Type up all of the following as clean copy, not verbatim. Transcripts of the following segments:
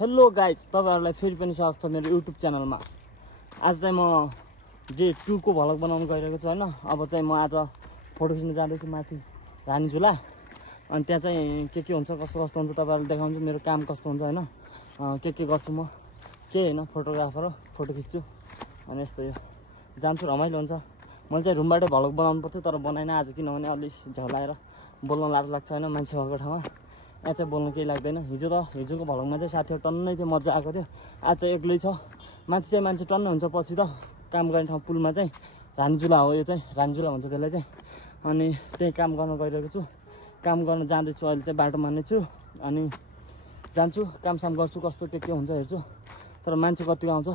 Hello guys, तपाईहरुलाई फेरि पनि स्वागत छ मेरो युट्युब च्यानलमा। आज चाहिँ म डे 2 को भ्लग बनाउन गइरहेको छु हैन। अब चाहिँ म आज फोटो खिच्न जाँदै छु माथि रानी झुला। अनि त्यहाँ चाहिँ के हुन्छ कस्तो कस्तो हुन्छ तपाईहरुलाई देखाउँछु, मेरो काम कस्तो हुन्छ हैन। के गर्छु म के हैन, फोटोग्राफर हो, फोटो खिच्छु अनि यस्तो यो जान्छु, रमाइलो हुन्छ। मैले चाहिँ रुमबाटै भ्लग बनाउनु पर्थ्यो तर बनाइन आज, किनभने अलि झलाएर बोल्न लाज लाग्छ हैन मान्छे भएको ठाउँमा। यहाँ चाहिँ बोल्नु केही लाग्दैन। हिजोको भ्लगमा चाहिँ साथीहरु टन्नै थियो, मजा आएको थियो। आज चाहिँ एक्लै छ, माथि चाहिँ मान्छे टन्नै हुन्छ। पछि त काम गर्ने ठाउँ पुलमा चाहिँ रानीझुला हो, यो चाहिँ रानीझुला भन्छ त्यसलाई चाहिँ। अनि त्यही काम गर्न गइरहेको छु, काम गर्न जाँदैछु अहिले चाहिँ, बाटोमा नै छु। अनि जान्छु, कामसाम गर्छु, कस्तो के हुन्छ हेर्छु। तर मान्छे कतिको आउँछ,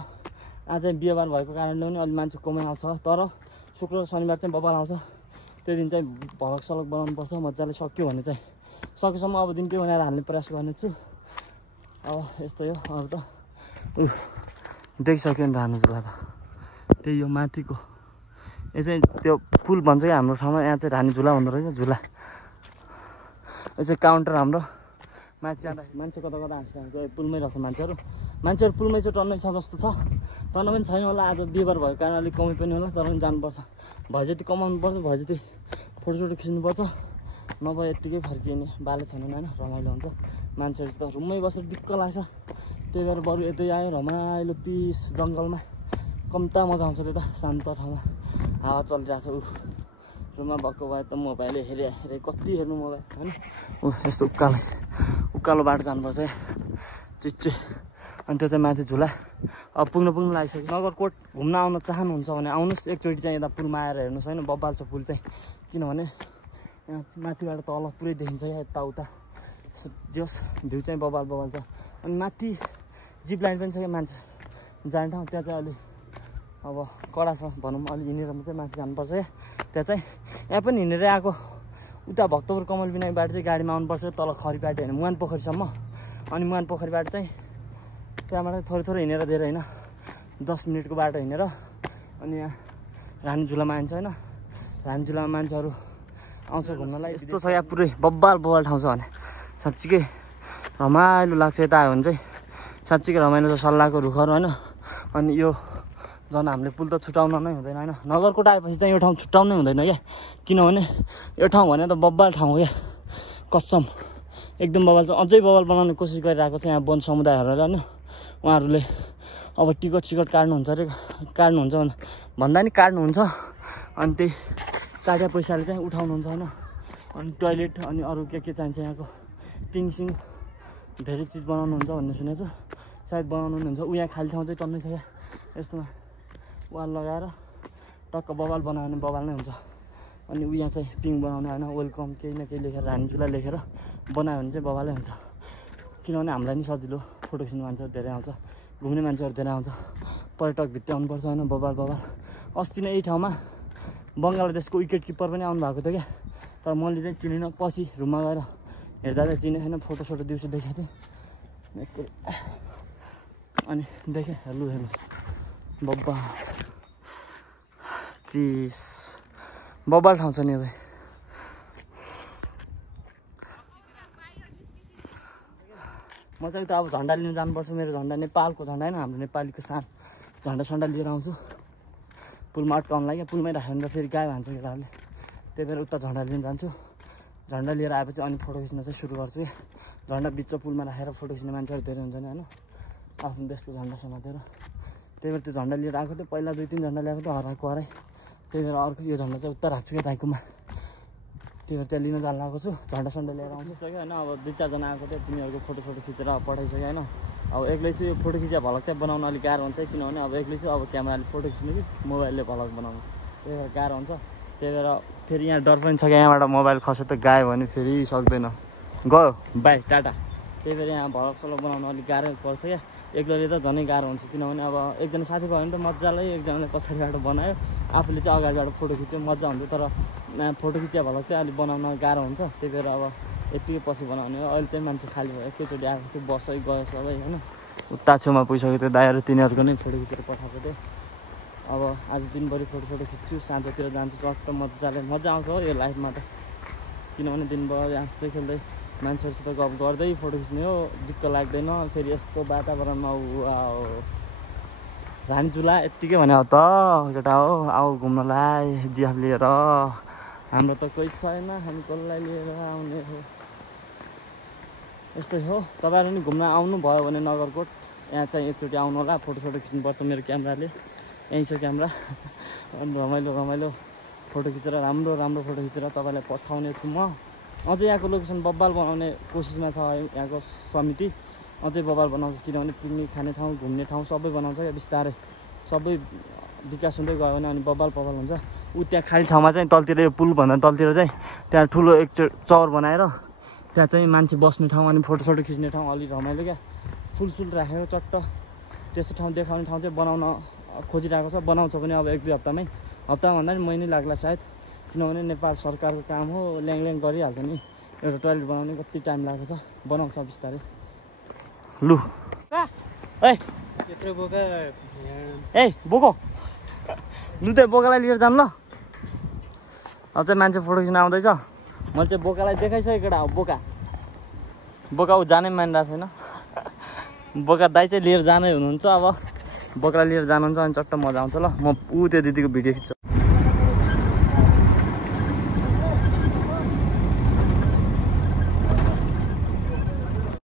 आज चाहिँ बिहीबार भएको कारणले पनि अलि मान्छे कमै आउँछ। तर शुक्र र शनिबार चाहिँ बबाल आउँछ, त्यो दिन चाहिँ भ्लग सलग बनाउनु पर्छ मजाले। सक्यो भने चाहिँ सकेसम्म अब दिन के बनाएर हाल्ने प्रयास गर्नेछु। अब यस्तो हो। अरू त देखिसक्यो नि रानीझुला त, त्यही हो माथिको। यो चाहिँ त्यो पुल भन्छ कि हाम्रो ठाउँमा, यहाँ चाहिँ रानीझुला भन्दो रहेछ, झुला। यो चाहिँ काउन्टर हाम्रो। माथि जाँदाखेरि मान्छे कता हाँसिरहेको, पुलमै रहेछ मान्छेहरू पुलमै चाहिँ टन्नै छ जस्तो छ। टन्न पनि छैन होला, आज बिहीबार भएको कारण अलिक कमै पनि होला, तर पनि जानुपर्छ। भए जति कमाउनु पर्छ, भए जति फोटोसोटो खिच्नुपर्छ, नभए यत्तिकै फर्किने बाले छैन हैन। रमाइलो हुन्छ, मान्छेहरू त रुममै बसेर दिक्क लाग्छ, त्यही भएर बरु यतै आयो रमाइलो पिस जङ्गलमा। कम्ता मजा आउँछ त्यता शान्त ठाउँमा, हावा चलिरहेछ। रुममा भएको भए त मोबाइलै हेरे कति हेर्नु मोबाइल हैन। यस्तो उकालो बाटो जानुपर्छ है, चिच्चे। अनि त्यो चाहिँ माथि झुला। अब पुग्नु लागिसक्यो। नगरकोट घुम्न आउन चाहनुहुन्छ भने आउनुहोस् एकचोटि चाहिँ, यता पुलमा आएर हेर्नुहोस् हैन। बब्बाल छ पुल चाहिँ, किनभने यहाँ माथिबाट तल पुरै देखिन्छ या यताउता। जस भ्यू चाहिँ बबाल छ। अनि माथि जिप लाइन पनि छ क्या, मान्छे जाने ठाउँ। त्यहाँ चाहिँ अलि अब कडा छ भनौँ, अलि हिँडेर चाहिँ माथि जानुपर्छ क्या। त्यहाँ चाहिँ यहाँ पनि हिँडेर आएको, उता भक्तपुर कमल बिनाकी बाटो चाहिँ गाडीमा आउनुपर्छ तल खरीबाटो होइन, मुहान पोखरीसम्म। अनि मुहान पोखरीबाट चाहिँ त्यहाँबाट थोरै हिँडेर, धेरै होइन 10 मिनटको बाटो हिँडेर अनि यहाँ रानीझुलामा आइन्छ होइन। रानीझुलामा मान्छेहरू आउँछ घुम्नलाई। यस्तो छ यहाँ पुरै बब्बाल ठाउँ छ भने साँच्चीकै रमाइलो लाग्छ। यता आयो भने चाहिँ साँच्चीकै रमाइलो छ, सल्लाहको रुखहरू होइन। अनि यो झन् हामीले पुल त छुटाउन नै हुँदैन होइन। नगरकोट आएपछि चाहिँ यो ठाउँ छुटाउनै हुँदैन क्या, किनभने यो ठाउँ भने त बब्बाल ठाउँ हो क्या, कसम एकदम बब्बाल छ। अझै बब्बाल बनाउने कोसिस गरिरहेको छ यहाँ वन समुदायहरूले होइन। उहाँहरूले अब टिकट काट्नुहुन्छ अरे, काट्नुहुन्छ भन्दा नि काट्नुहुन्छ। अनि त्यही काट्या पैसाले चाहिँ उठाउनुहुन्छ होइन। अनि टोइलेट अनि अरू के चाहिन्छ यहाँको टिङसिङ धेरै चिज बनाउनुहुन्छ भन्ने सुनेको छु, सायद बनाउनु हुन्छ। यहाँ खाली ठाउँ चाहिँ टन्नै छ क्या, यस्तोमा वाल लगाएर टक्क बबाल बनायो भने बबाल नै हुन्छ। अनि यहाँ चाहिँ पिङ बनाउने होइन, वेलकम केही न केही लेखेर रानीझुला लेखेर बनायो भने चाहिँ बबालै हुन्छ। किनभने हामीलाई नि सजिलो, फोटो खिच्ने मान्छेहरू धेरै आउँछ, घुम्ने मान्छेहरू धेरै आउँछ, पर्यटक भित्र आउनुपर्छ होइन। बबाल अस्ति नै यही ठाउँमा बङ्गलादेशको विकेट किपर पनि आउनु भएको थियो क्या, तर मैले चाहिँ चिनिनँ। पछि रुममा गएर हेर्दा चाहिँ चिने छैन, फोटोसोटो दिउँसो देखाएको थिएँ। अनि देखेँ हेर्नुहोस् बब्बाल पिस बब्बाल ठाउँ छ नि यो चाहिँ। म चाहिँ त अब झन्डा लिनु जानुपर्छ। मेरो झन्डा नेपालको झन्डा होइन, हाम्रो नेपालीको झन्डा सन्डा लिएर आउँछु। पुलमा अट्काउनु लागि, पुलमै राख्यो भने त फेरि गाई भान्छ केटाहरूले, त्यही भएर उता झन्डा लिनु जान्छु। झन्डा लिएर आएपछि अनि फोटो खिच्न चाहिँ सुरु गर्छु क्या। झन्डा बिच पुलमा राखेर फोटो खिच्ने मान्छेहरू धेरै हुन्छ नि होइन, आफ्नो देशको झन्डा समातेर। त्यही भएर त्यो झन्डा लिएर आएको थियो। पहिला 2-3 झन्डा ल्याएको थियो, हराई। त्यही भएर अर्को यो झन्डा चाहिँ उता राख्छु क्या बाइकमा, त्यही भएर त्यहाँ लिन जान लागेको छु। झन्डा सन्डा लिएर आउँछु सक्यो होइन। अब 2-4 जना आएको थियो, तिनीहरूको फोटोसोटो खिचेर पठाइसक्यो होइन। अब एक्लै छु, यो फोटो खिचिया भ्लग चाहिँ बनाउन अलिक गाह्रो हुन्छ, किनभने अब एक्लै छु। अब क्यामेराले फोटो खिच्नु कि मोबाइलले भ्लग बनाउनु, त्यही भएर गाह्रो हुन्छ। त्यही भएर फेरि यहाँ डर पनि छ कि यहाँबाट मोबाइल खस्यो त गायो भने फेरि सक्दैन, गयो बाई टाटा। त्यही भएर यहाँ भ्लग सलग बनाउनु अलिक गाह्रो पर्छ क्या, एक्लैले त झनै गाह्रो हुन्छ। किनभने अब एकजना साथी भयो भने त मजाले एकजनाले पछाडिबाट बनायो, आफूले चाहिँ अगाडिबाट फोटो खिच्यो मजा हुन्थ्यो। तर फोटो खिचिया भ्लग चाहिँ अलिक बनाउन गाह्रो हुन्छ, त्यही भएर अब यत्तिकै पछि बनाउने हो। अहिले चाहिँ मान्छे खाली भयो, एकैचोटि आएको थियो, बसै गयो सबै होइन। उता छेउमा पुगिसक्यो त्यो दाइहरू, तिनीहरूको नै फोटो खिचेर पठाएको थियो। अब आज दिनभरि फोटोसोटो खिच्छु, साँझतिर जान्छु चट्ट मजाले। मजा आउँछ हो यो लाइफमा त, किनभने दिनभरि हाँस्दै खेल्दै मान्छेहरूसित गफ गर्दै फोटो खिच्ने हो, दिक्क लाग्दैन। फेरि यस्तो वातावरणमा रानीझुला यत्तिकै भने हो त केटा हो, आऊ घुम्नलाई जिएफ लिएर। हाम्रो त कोही छैन, हामी कसलाई लिएर आउने हो। यस्तै हो, तपाईँहरू नि घुम्न आउनुभयो भने नगरकोट यहाँ चाहिँ एकचोटि आउनु होला। फोटोसोटो खिच्नुपर्छ मेरो क्यामेराले, यहीँ छ क्यामेरा। अनि रमाइलो फोटो खिचेर राम्रो फोटो खिचेर तपाईँलाई पठाउने छु म। अझै यहाँको लोकेसन बब्बाल बनाउने कोसिसमा छ यहाँको समिति, अझै बब्बाल बनाउँछ। किनभने पिकनिक खाने ठाउँ, घुम्ने ठाउँ सबै बनाउँछ क्या बिस्तारै। सबै विकास हुँदै गयो भने अनि बब्बाल हुन्छ। ऊ त्यहाँ खाली ठाउँमा चाहिँ तलतिर, यो पुलभन्दा तलतिर चाहिँ त्यहाँ ठुलो एक चौर बनाएर त्यहाँ चाहिँ मान्छे बस्ने ठाउँ अनि फोटोसोटो खिच्ने ठाउँ अलि रमाइलो क्या, फुल राखेको चट्ट। त्यस्तो ठाउँ देखाउने ठाउँ चाहिँ बनाउन खोजिरहेको छ। बनाउँछ पनि अब 1-2 हप्तामै, हप्ता भन्दा नि महिनै लाग्ला सायद। किनभने नेपाल सरकारको काम हो, ल्याङ गरिहाल्छ नि। एउटा टोयलेट बनाउने कति टाइम लाग्छ, बनाउँछ बिस्तारै। लु यत्रो बोका बोको लु त बोकालाई लिएर जानु ल। अब चाहिँ मान्छे फोटो खिच्न आउँदैछ, मैले चाहिँ बोकालाई देखाइसकेँ केटा हो। बोका ऊ जानै मानिरहेको छैन। बोका दाइ चाहिँ लिएर जानै हुनुहुन्छ। अब बोकालाई लिएर जानुहुन्छ अनि चट्ट मजा आउँछ ल। म त्यो दिदीको भिडियो खिच्छु।